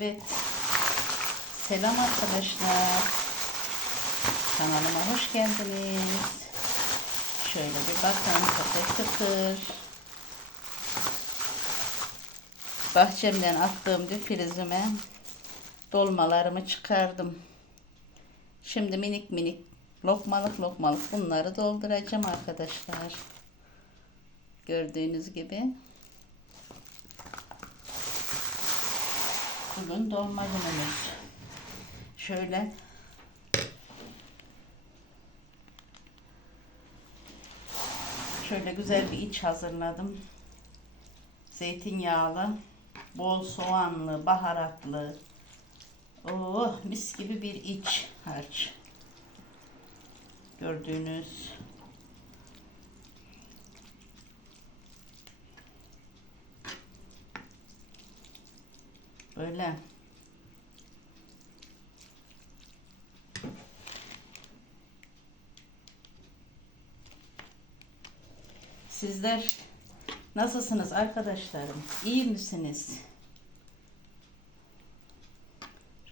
Evet. Selam arkadaşlar. Kanalıma hoş geldiniz. Şöyle bir bakın kıtır kıtır. Bahçemden attığım difrizime dolmalarımı çıkardım. Şimdi minik minik lokmalık lokmalık bunları dolduracağım arkadaşlar. Gördüğünüz gibi. Bugün dolma günümüz. Şöyle şöyle güzel bir iç hazırladım. Zeytinyağlı, bol soğanlı, baharatlı. Oh, mis gibi bir iç harç. Gördüğünüz Böyle. Sizler nasılsınız arkadaşlarım? İyi misiniz?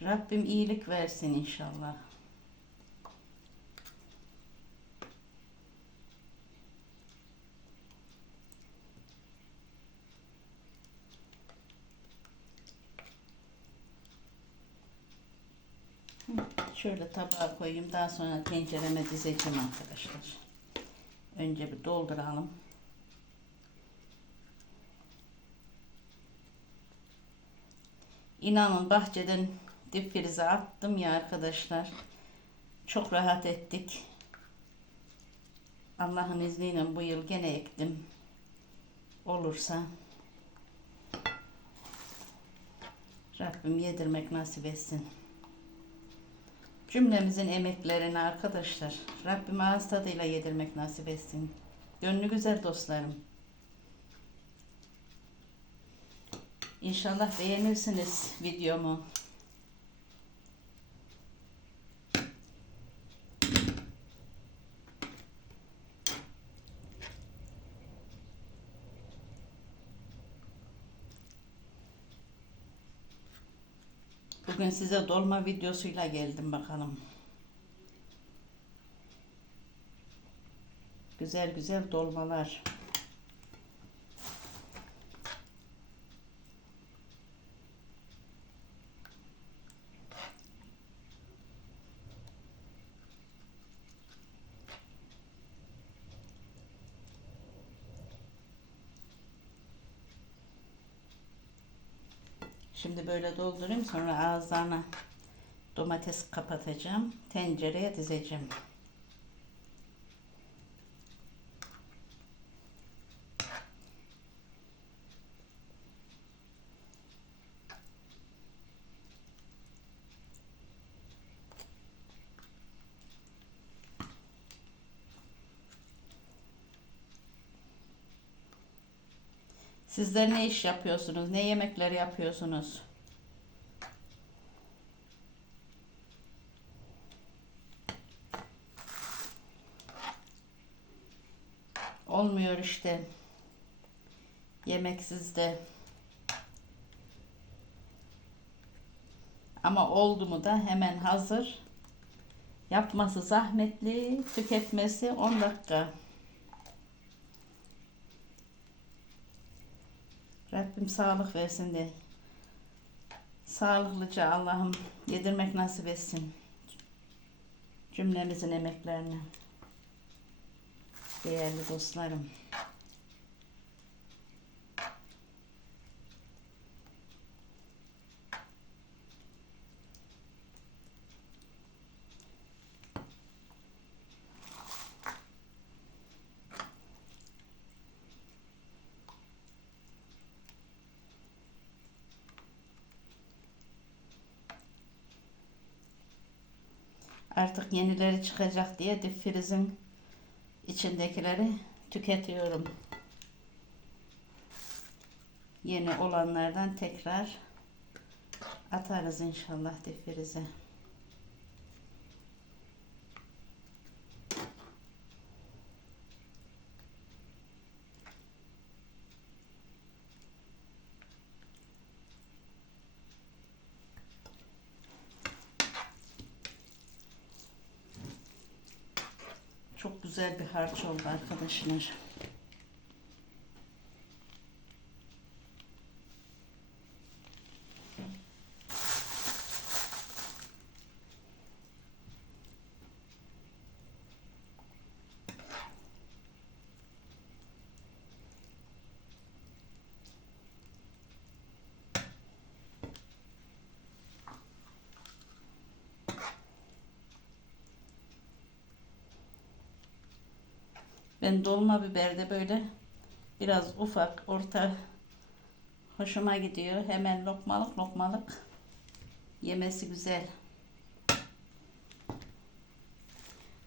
Rabbim iyilik versin inşallah. Şöyle tabağa koyayım. Daha sonra tencereme dizeceğim arkadaşlar. Önce bir dolduralım. İnanın bahçeden dip frize attım ya arkadaşlar. Çok rahat ettik. Allah'ın izniyle bu yıl gene ektim. Olursa Rabbim yedirmek nasip etsin. Cümlemizin emeklerini arkadaşlar Rabbim ağız tadıyla yedirmek nasip etsin. Gönlü güzel dostlarım. İnşallah beğenirsiniz videomu. Bugün size dolma videosuyla geldim bakalım. Güzel güzel dolmalar. Şimdi böyle doldurayım sonra ağızlarına domates kapatacağım. Tencereye dizeceğim. Sizler ne iş yapıyorsunuz? Ne yemekler yapıyorsunuz? Olmuyor işte. Yemeksiz de. Ama oldu mu da hemen hazır. Yapması zahmetli, tüketmesi 10 dakika. Rabbim sağlık versin de. Sağlıklıca Allah'ım yedirmek nasip etsin. Cümlemizin emeklerini. Değerli dostlarım. Artık yenileri çıkacak diye dip frizin içindekileri tüketiyorum. Yeni olanlardan tekrar atarız inşallah dip frize. Çok harç oldu arkadaşlar. Ben dolma biberde böyle biraz ufak, orta hoşuma gidiyor. Hemen lokmalık lokmalık yemesi güzel.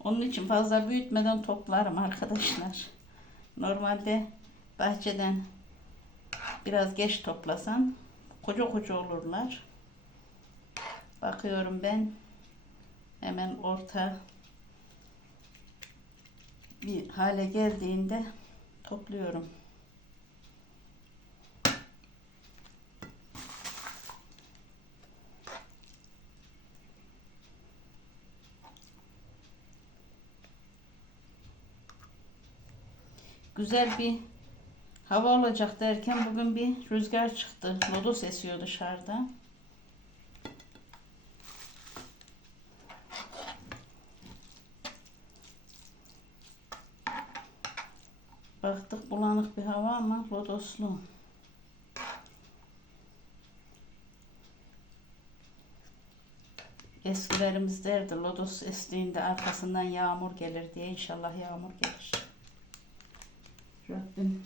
Onun için fazla büyütmeden toplarım arkadaşlar. Normalde bahçeden biraz geç toplasan koca koca olurlar. Bakıyorum ben hemen orta bir hale geldiğinde topluyorum. Güzel bir hava olacak derken bugün bir rüzgar çıktı. Lodos esiyor dışarıda. Baktık bulanık bir hava lodoslu. Eskilerimiz derdi lodos estiğinde arkasından yağmur gelir diye inşallah yağmur gelir. Rabbim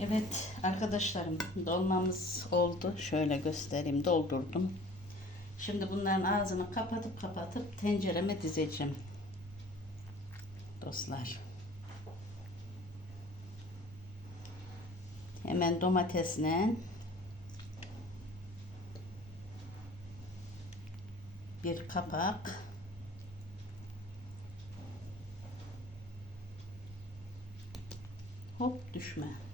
Evet arkadaşlarım dolmamız oldu. Şöyle göstereyim doldurdum. Şimdi bunların ağzını kapatıp kapatıp tencereme dizeceğim. Dostlar. Hemen domatesle bir kapak hop düşme.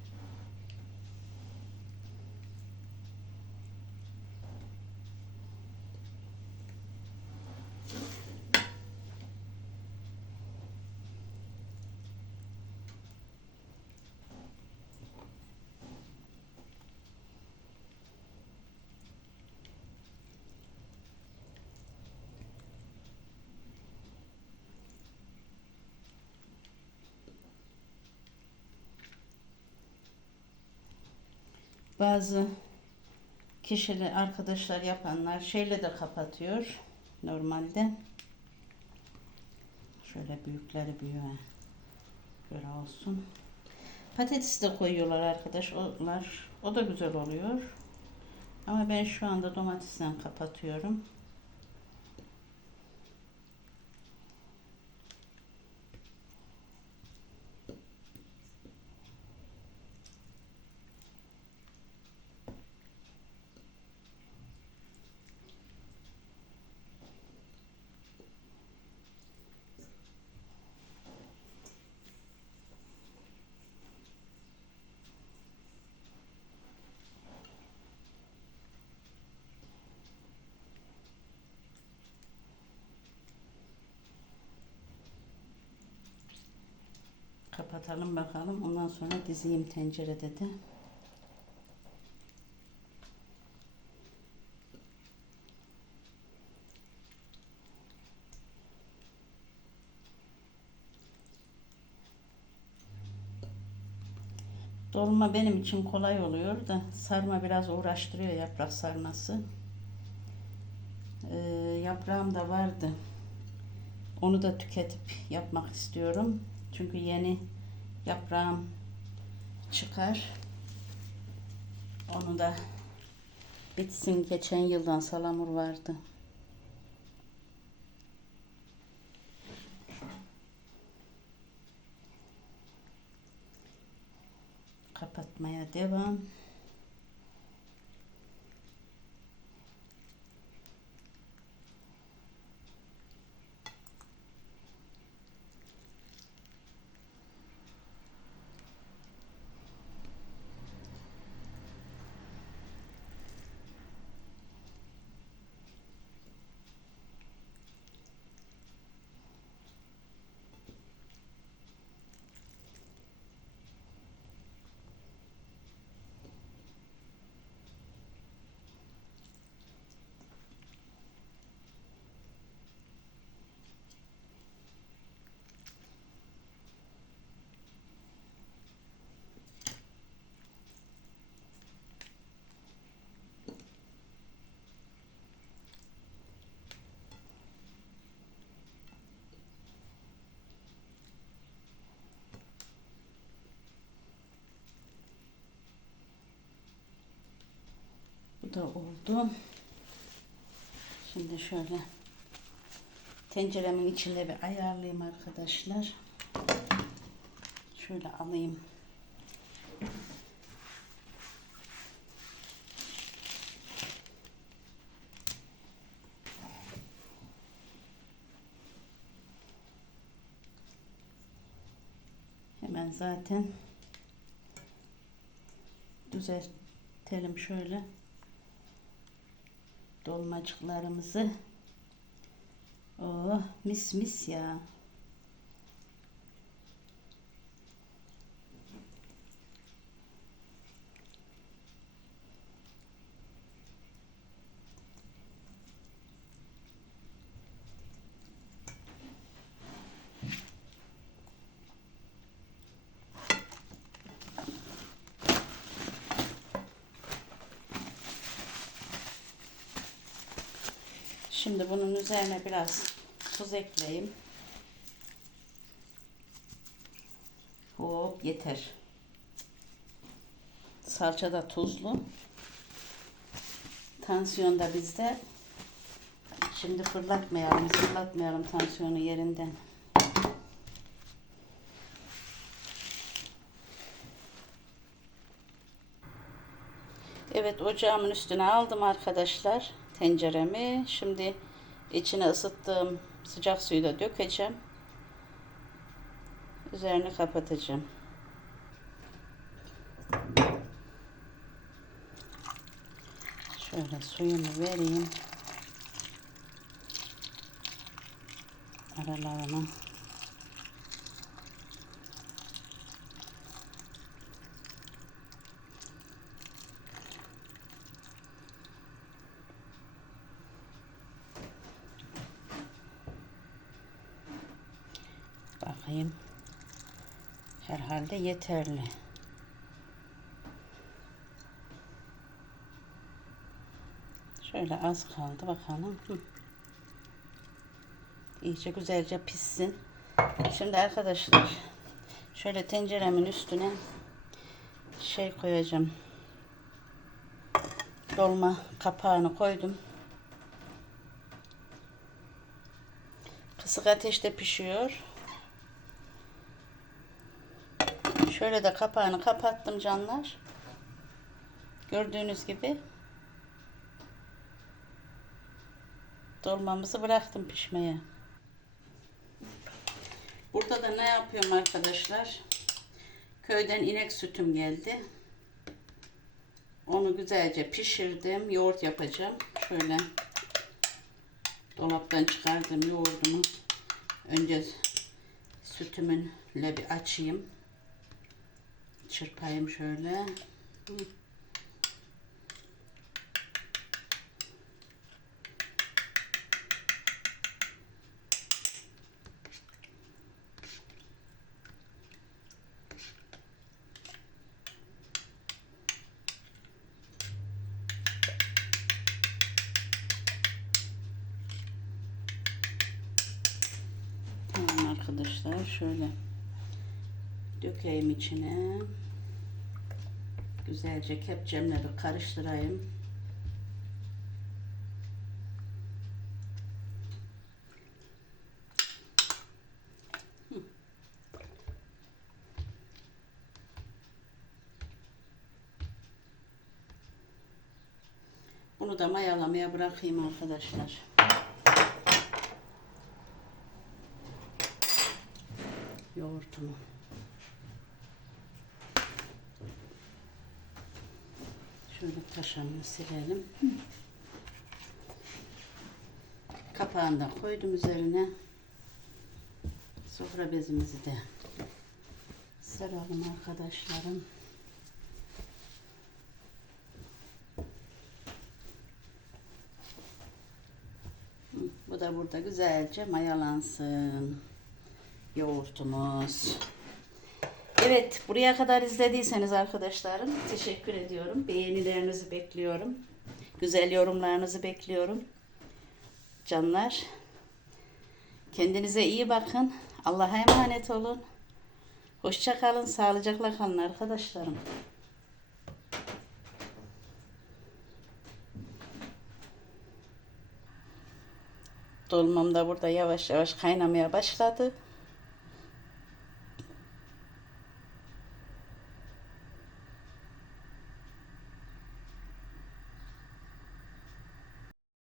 Bazı kişiler, arkadaşlar yapanlar şeyle de kapatıyor normalde. Şöyle büyükleri büyüğe göre olsun. Patates de koyuyorlar arkadaş. Onlar, o da güzel oluyor. Ama ben şu anda domatesle kapatıyorum. Kapatalım bakalım. Ondan sonra dizeyim tencerede de. Dolma benim için kolay oluyor da sarma biraz uğraştırıyor yaprak sarması. Ee, yaprağım da vardı. Onu da tüketip yapmak istiyorum. Çünkü yeni yaprağım çıkar. Onu da bitsin. Geçen yıldan salamur vardı. Kapatmaya devam. Da oldu. Şimdi şöyle tenceremin içinde bir ayarlayayım arkadaşlar. Şöyle alayım. Hemen zaten düzeltelim şöyle dolmacıklarımızı. Oh mis mis ya. Şimdi bunun üzerine biraz tuz ekleyeyim. Hop yeter. Salça da tuzlu. Tansiyon da bizde. Şimdi fırlatmayalım, fırlatmayalım tansiyonu yerinden. Evet ocağımın üstüne aldım arkadaşlar tenceremi. Şimdi içine ısıttığım sıcak suyu da dökeceğim. Üzerini kapatacağım. Şöyle suyunu vereyim. Aralarına. Bakayım. Herhalde yeterli. Şöyle az kaldı bakalım. İyice güzelce pişsin. Şimdi arkadaşlar şöyle tenceremin üstüne şey koyacağım. Dolma kapağını koydum. Kısık ateşte pişiyor. Şöyle de kapağını kapattım canlar. Gördüğünüz gibi dolmamızı bıraktım pişmeye. Burada da ne yapıyorum arkadaşlar? Köyden inek sütüm geldi. Onu güzelce pişirdim. Yoğurt yapacağım. Şöyle dolaptan çıkardım yoğurdumu. Önce sütümünle bir açayım. Çırpayım şöyle. arkadaşlar. Şöyle dökeyim içine. Güzelce kepçemle bir karıştırayım. Bunu da mayalamaya bırakayım arkadaşlar. Yoğurtumu. Şöyle taşanını silelim. Kapağını da koydum üzerine. Sofra bezimizi de saralım arkadaşlarım. Bu da burada güzelce mayalansın. Yoğurtumuz. Evet, buraya kadar izlediyseniz arkadaşlarım teşekkür ediyorum. Beğenilerinizi bekliyorum. Güzel yorumlarınızı bekliyorum. Canlar, kendinize iyi bakın. Allah'a emanet olun. Hoşça kalın, sağlıcakla kalın arkadaşlarım. Dolmam da burada yavaş yavaş kaynamaya başladı.